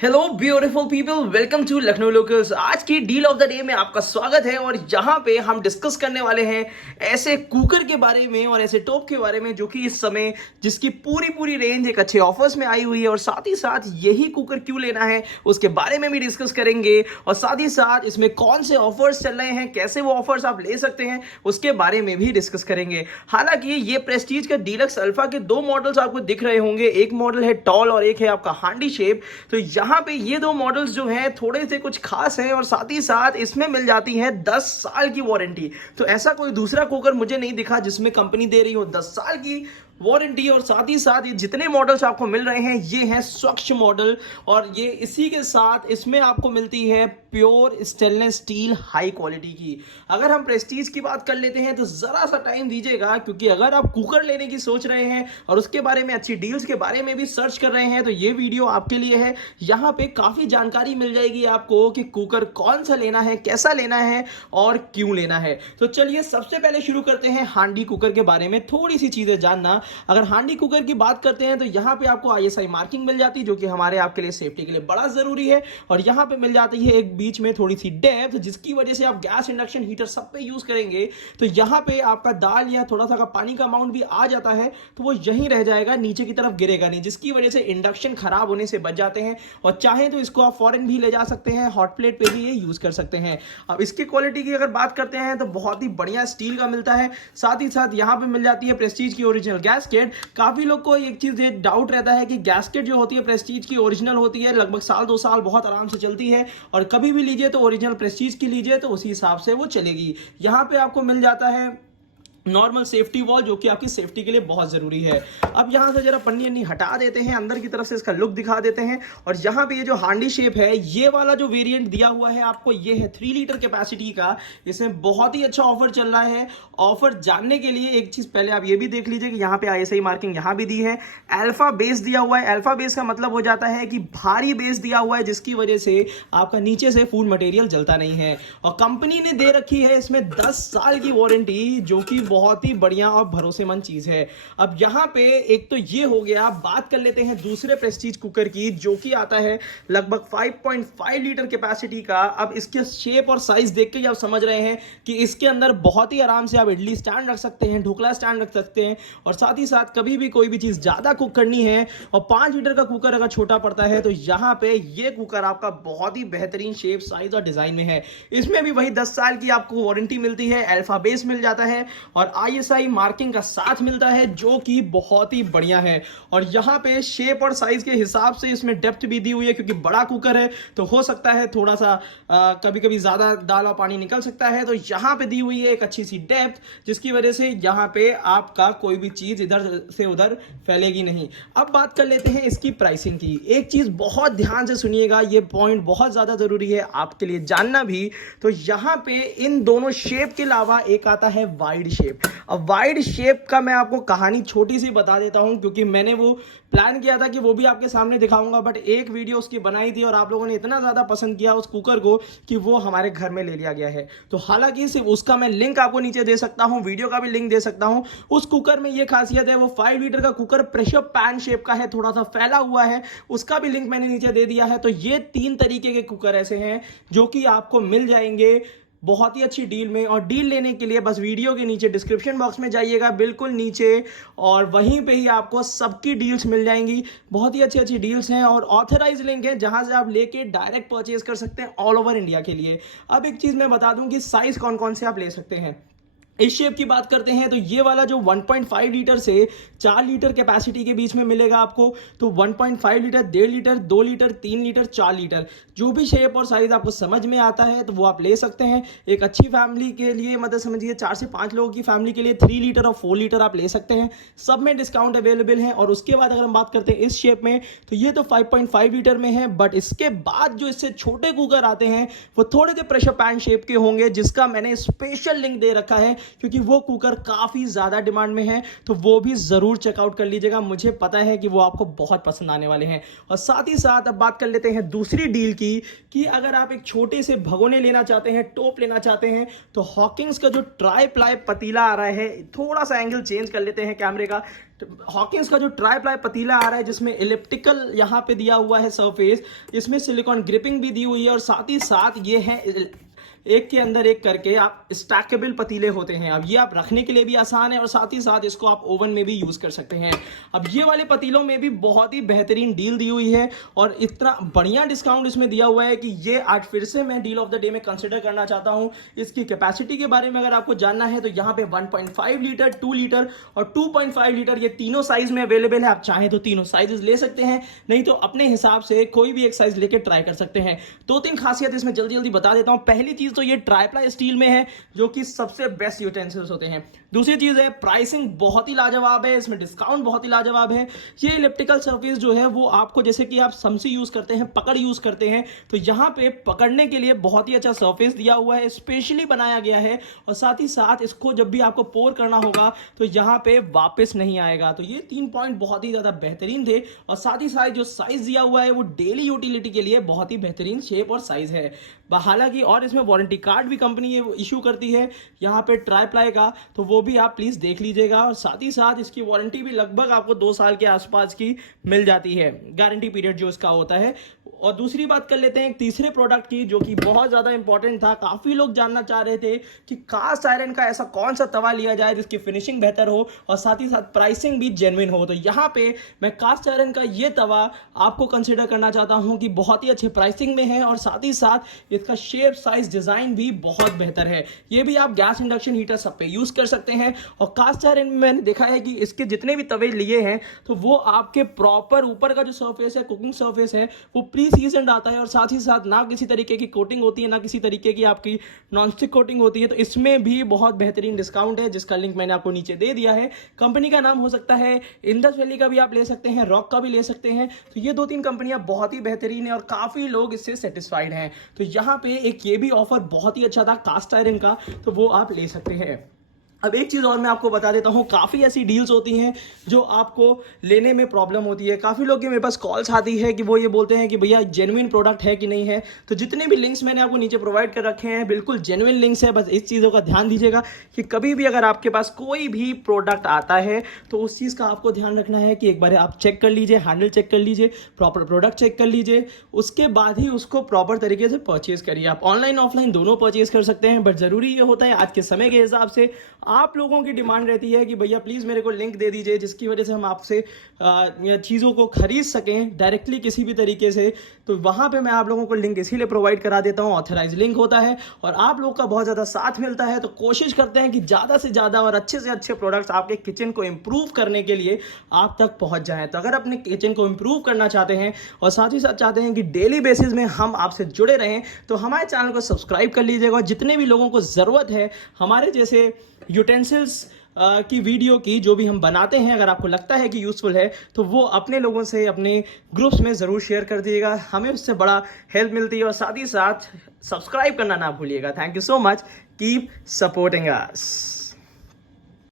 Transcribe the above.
Hello beautiful people, welcome to Lucknow locals. आज की deal of the day में आपका स्वागत है और यहाँ पे हम डिस्कस करने वाले हैं ऐसे कुकर के बारे में और ऐसे टॉप के बारे में जो कि इस समय जिसकी पूरी रेंज एक अच्छे ऑफर्स में आई हुई है और साथ ही साथ यही कुकर क्यों लेना है उसके बारे में भी डिस्कस करेंगे और साथ ही साथ इसमें कौन से ऑफर्स चल रहे हैं, कैसे वो ऑफर्स आप ले सकते हैं उसके बारे में भी डिस्कस करेंगे। हालांकि ये प्रेस्टीज का डीलक्स अल्फा के दो मॉडल्स आपको दिख रहे होंगे, एक मॉडल है टॉल और एक है आपका हांडी शेप। तो यहाँ पे ये दो मॉडल्स जो हैं थोड़े से कुछ खास हैं और साथ ही साथ इसमें मिल जाती है 10 साल की वारंटी। तो ऐसा कोई दूसरा कुकर मुझे नहीं दिखा जिसमें कंपनी दे रही हो 10 साल की वारंटी। और साथ ही साथ ये जितने मॉडल्स आपको मिल रहे हैं ये हैं स्वच्छ मॉडल और ये इसी के साथ इसमें आपको मिलती है pure stainless steel high quality की। अगर हम प्रेस्टीज की बात कर लेते हैं तो जरा सा टाइम दीजिएगा, क्योंकि अगर आप कुकर लेने की सोच रहे हैं और उसके बारे में अच्छी डील्स के बारे में भी सर्च कर रहे हैं तो ये वीडियो आपके लिए है। यहाँ पे काफी जानकारी मिल जाएगी आपको कि कुकर कौन सा लेना है, कैसा लेना है और क्यों लेना है। तो चलिए सबसे पहले शुरू करते हैं हांडी कुकर के बारे में थोड़ी सी चीजें जानना। अगर हांडी कुकर की बात करते हैं तो यहाँ पे आपको आईएसआई मार्किंग मिल जाती है जो कि हमारे आपके लिए सेफ्टी के लिए बड़ा जरूरी है। और यहाँ पे मिल जाती है एक बीच में थोड़ी सी डेप्थ जिसकी वजह से आप गैस इंडक्शन हीटर सब पे यूज करेंगे तो यहाँ पे आपका दाल या थोड़ा सा पानी का अमाउंट भी आ जाता है तो वो यहीं रह जाएगा, नीचे की तरफ गिरेगा नहीं, जिसकी वजह से इंडक्शन खराब होने से बच जाते हैं। और चाहे तो इसको आप फॉरेन भी ले जा सकते हैं, हॉट प्लेट पे भी ये यूज कर सकते हैं। अब इसकी क्वालिटी की अगर बात करते हैं तो बहुत ही बढ़िया स्टील का मिलता है। साथ ही साथ यहाँ पे मिल जाती है प्रेस्टीज की ओरिजिनल गैस्केट। काफी लोग को एक चीज ये डाउट रहता है कि गैस्केट जो होती है प्रेस्टीज की ओरिजिनल होती है, लगभग साल 2 साल बहुत आराम से चलती है और कभी भी लीजिए तो ओरिजिनल प्रेस्टीज की लीजिए तो उसी हिसाब से वो चलेगी। यहाँ पे आपको मिल जाता है नॉर्मल सेफ्टी वॉल जो कि आपकी सेफ्टी के लिए बहुत जरूरी है। अब यहां से जरा पन्नी अन्नी हटा देते हैं, अंदर की तरफ से इसका लुक दिखा देते हैं। और यहां पे ये जो हांडी शेप है ये वाला जो वेरिएंट दिया हुआ है आपको, ये है 3 लीटर कैपेसिटी का। इसमें बहुत ही अच्छा ऑफर चल रहा है। ऑफर जानने के लिए एक चीज पहले आप ये भी देख लीजिए कि यहाँ पे आईएसआई मार्किंग यहाँ भी दी है, अल्फा बेस दिया हुआ है। अल्फा बेस का मतलब हो जाता है कि भारी बेस दिया हुआ है जिसकी वजह से आपका नीचे से फूड मटेरियल जलता नहीं है। और कंपनी ने दे रखी है इसमें 10 साल की वारंटी जो कि बहुत ही बढ़िया और भरोसेमंद चीज है। अब यहां पे एक तो ये हो गया, बात कर लेते हैं दूसरे प्रेस्टीज कुकर की जो कि आता है लगभग 5.5 लीटर कैपेसिटी का। अब इसके शेप और साइज देख के आप समझ रहे हैं कि इसके अंदर बहुत ही आराम से आप इडली स्टैंड रख सकते हैं, ढोकला स्टैंड रख सकते हैं और साथ ही साथ कभी भी कोई भी चीज ज्यादा कुक करनी है। और 5 लीटर का कुकर अगर छोटा पड़ता है तो यहां पे ये कुकर आपका बहुत ही बेहतरीन शेप, साइज और डिजाइन में है। इसमें भी वही 10 साल की आपको वारंटी मिलती है, अल्फा बेस मिल जाता है और आईएसआई मार्किंग का साथ मिलता है जो कि बहुत ही बढ़िया है। और यहां पे शेप और साइज के हिसाब से इसमें डेप्थ भी दी हुई है, क्योंकि बड़ा कुकर है तो हो सकता है थोड़ा सा कभी कभी ज्यादा दाल और पानी निकल सकता है। तो यहां पे दी हुई है एक अच्छी सी डेप्थ जिसकी वजह से यहां पे आपका कोई भी चीज इधर से उधर फैलेगी नहीं। अब बात कर लेते हैं इसकी प्राइसिंग की। एक चीज बहुत ध्यान से सुनिएगा, ये पॉइंट बहुत ज्यादा जरूरी है आपके लिए जानना भी। तो यहां पे इन दोनों शेप के अलावा एक आता है वाइड शेप। अब वाइड शेप का मैं आपको कहानी छोटी सी बता देता हूं, क्योंकि मैंने वो प्लान किया था कि वो भी आपके सामने दिखाऊंगा, बट एक वीडियो उसकी बनाई थी और आप लोगों ने इतना ज्यादा पसंद किया उस कुकर को कि वो हमारे घर में ले लिया गया है। तो हालांकि सिर्फ उसका मैं लिंक आपको नीचे दे सकता हूं, वीडियो का भी लिंक दे सकता हूं। उस कुकर में ये खासियत है, वो 5 लीटर का कुकर प्रेशर पैन शेप का है, थोड़ा सा फैला हुआ है, उसका भी लिंक मैंने नीचे दे दिया है। तो ये 3 तरीके के कुकर ऐसे हैं जो कि आपको मिल जाएंगे बहुत ही अच्छी डील में। और डील लेने के लिए बस वीडियो के नीचे डिस्क्रिप्शन बॉक्स में जाइएगा, बिल्कुल नीचे, और वहीं पे ही आपको सबकी डील्स मिल जाएंगी। बहुत ही अच्छी अच्छी डील्स हैं और ऑथराइज लिंक है जहां से आप लेके डायरेक्ट परचेज कर सकते हैं ऑल ओवर इंडिया के लिए। अब एक चीज मैं बता दूं कि साइज कौन कौन से आप ले सकते हैं। इस शेप की बात करते हैं तो ये वाला जो 1.5 लीटर से 4 लीटर कैपेसिटी के बीच में मिलेगा आपको। तो 1.5 litre, 1.5 litre, 2 litre, 3 litre, 4 litre, जो भी शेप और साइज आपको समझ में आता है तो वो आप ले सकते हैं। एक अच्छी फैमिली के लिए, मतलब समझिए 4 से 5 लोगों की फैमिली के लिए 3 लीटर और 4 लीटर आप ले सकते हैं। सब में डिस्काउंट अवेलेबल है। और उसके बाद अगर हम बात करते हैं इस शेप में तो ये तो 5.5 लीटर में है, बट इसके बाद जो इससे छोटे कुकर आते हैं वो थोड़े से प्रेशर पैन शेप के होंगे जिसका मैंने स्पेशल लिंक दे रखा है क्योंकि वो कुकर काफ़ी ज़्यादा डिमांड में है, तो वो भी ज़रूर चेकआउट कर लीजिएगा। मुझे पता है कि वो आपको बहुत पसंद आने वाले हैं। और साथ ही साथ अब बात कर लेते हैं दूसरी डील की, कि अगर आप एक छोटे से भगोने लेना चाहते हैं, टोप लेना चाहते हैं, तो हॉकिंस का जो ट्राई प्लाई पतीला आ रहा है, थोड़ा सा एंगल चेंज कर लेते हैं कैमरे का। हॉकिंस का जो ट्राई प्लाई पतीला आ रहा है, जिसमें इलिप्टिकल यहाँ पे दिया हुआ है सरफेस, इसमें सिलिकॉन ग्रिपिंग भी दी हुई है, और साथ ही साथ ये है एक के अंदर एक करके आप स्टैकेबल पतीले होते हैं। अब ये आप रखने के लिए भी आसान है, और साथ ही साथ इसको आप ओवन में भी यूज कर सकते हैं। अब ये वाले पतीलों में भी बहुत ही बेहतरीन डील दी हुई है, और इतना बढ़िया डिस्काउंट इसमें दिया हुआ है कि ये आज फिर से मैं डील ऑफ द डे में कंसिडर करना चाहता हूं। इसकी कैपेसिटी के बारे में अगर आपको जानना है, तो यहाँ पे 1.5 लीटर, 2 लीटर और 2.5 लीटर ये तीनों साइज में अवेलेबल है। आप चाहें तो तीनों साइजेस ले सकते हैं, नहीं तो अपने हिसाब से कोई भी एक साइज लेके ट्राई कर सकते हैं। 2-3 खासियत इसमें जल्दी जल्दी बता देता हूं। पहली चीज तो ये ट्राईप्लाई स्टील में है, जो कि सबसे बेस्ट यूटेंसिल्स होते हैं। दूसरी चीज है प्राइसिंग बहुत ही लाजवाब है, इसमें डिस्काउंट बहुत ही लाजवाब है। ये इलेक्ट्रिकल सरफेस जो है वो आपको, जैसे कि आप समसी यूज करते हैं, पकड़ यूज करते हैं, तो यहाँ पे पकड़ने के लिए बहुत ही अच्छा सरफेस दिया हुआ है, स्पेशली बनाया गया है। और साथ ही साथ इसको जब भी आपको पोर करना होगा तो यहाँ पे वापस नहीं आएगा। तो ये 3 पॉइंट बहुत ही ज्यादा बेहतरीन थे। और साथ ही साथ जो साइज दिया हुआ है वो डेली यूटिलिटी के लिए बहुत ही बेहतरीन शेप और साइज है। हालांकि और इसमें वारंटी कार्ड भी कंपनी इशू करती है यहाँ पे ट्राईप्लाई का, तो वो भी आप प्लीज देख लीजिएगा। और साथ ही साथ इसकी वारंटी भी लगभग आपको 2 साल के आसपास की मिल जाती है, गारंटी पीरियड जो इसका होता है। और दूसरी बात कर लेते हैं एक तीसरे प्रोडक्ट की, जो कि बहुत ज्यादा इंपॉर्टेंट था। काफी लोग जानना चाह रहे थे कि कास्ट आयरन का ऐसा कौन सा तवा लिया जाए जिसकी फिनिशिंग बेहतर हो और साथ ही साथ प्राइसिंग भी जेन्युइन हो। तो यहाँ पे मैं कास्ट आयरन का ये तवा आपको कंसिडर करना चाहता हूँ कि बहुत ही अच्छे प्राइसिंग में है, और साथ ही साथ इसका शेप, साइज, डिजाइन भी बहुत बेहतर है। ये भी आप गैस इंडक्शन हीटर सब पे यूज कर सकते हैं। और कास्ट आयरन में मैंने देखा है कि इसके जितने भी तवे लिए हैं, तो वो आपके प्रॉपर ऊपर का जो सरफेस है, कुकिंग सरफेस है, वो प्री सीजनड आता है। और साथ ही साथ ना किसी तरीके की कोटिंग होती है, ना किसी तरीके की आपकी नॉनस्टिक कोटिंग होती है। तो इसमें भी बहुत बेहतरीन डिस्काउंट है, जिसका लिंक मैंने आपको नीचे दे दिया है। कंपनी का नाम हो सकता है इंडस वैली का भी आप ले सकते हैं, रॉक का भी ले सकते हैं। तो ये 2-3 कंपनियां बहुत ही बेहतरीन है और काफी लोग इससे सेटिस्फाइड हैं। तो यहाँ पे एक ये भी ऑफर बहुत ही अच्छा था कास्ट आयरन का, तो वो आप ले सकते हैं। अब एक चीज़ और मैं आपको बता देता हूँ, काफ़ी ऐसी डील्स होती हैं जो आपको लेने में प्रॉब्लम होती है। काफ़ी लोग के मेरे पास कॉल्स आती है कि वो ये बोलते हैं कि भैया जेन्युइन प्रोडक्ट है कि नहीं है। तो जितने भी लिंक्स मैंने आपको नीचे प्रोवाइड कर रखे हैं बिल्कुल जेन्युइन लिंक्स है। बस इस चीज़ों का ध्यान दीजिएगा कि कभी भी अगर आपके पास कोई भी प्रोडक्ट आता है तो उस चीज़ का आपको ध्यान रखना है कि एक बार आप चेक कर लीजिए, हैंडल चेक कर लीजिए, प्रॉपर प्रोडक्ट चेक कर लीजिए, उसके बाद ही उसको प्रॉपर तरीके से परचेज करिए। आप ऑनलाइन ऑफलाइन दोनों परचेज कर सकते हैं, बट ज़रूरी ये होता है आज के समय के हिसाब से आप लोगों की डिमांड रहती है कि भैया प्लीज़ मेरे को लिंक दे दीजिए, जिसकी वजह से हम आपसे चीज़ों को खरीद सकें डायरेक्टली किसी भी तरीके से। तो वहाँ पे मैं आप लोगों को लिंक इसीलिए प्रोवाइड करा देता हूँ, ऑथराइज लिंक होता है और आप लोग का बहुत ज़्यादा साथ मिलता है। तो कोशिश करते हैं कि ज़्यादा से ज़्यादा और अच्छे से अच्छे प्रोडक्ट्स आपके किचन को इम्प्रूव करने के लिए आप तक पहुँच जाएँ। तो अगर अपने किचन को इम्प्रूव करना चाहते हैं और साथ ही साथ चाहते हैं कि डेली बेसिस में हम आपसे जुड़े रहें, तो हमारे चैनल को सब्सक्राइब कर लीजिएगा। और जितने भी लोगों को ज़रूरत है हमारे जैसे यूटेंसिल्स की वीडियो की जो भी हम बनाते हैं, अगर आपको लगता है कि यूज़फुल है तो वो अपने लोगों से अपने ग्रुप्स में ज़रूर शेयर कर दीजिएगा, हमें उससे बड़ा हेल्प मिलती है। और साथ ही साथ सब्सक्राइब करना ना भूलिएगा। Thank you so much, keep supporting us.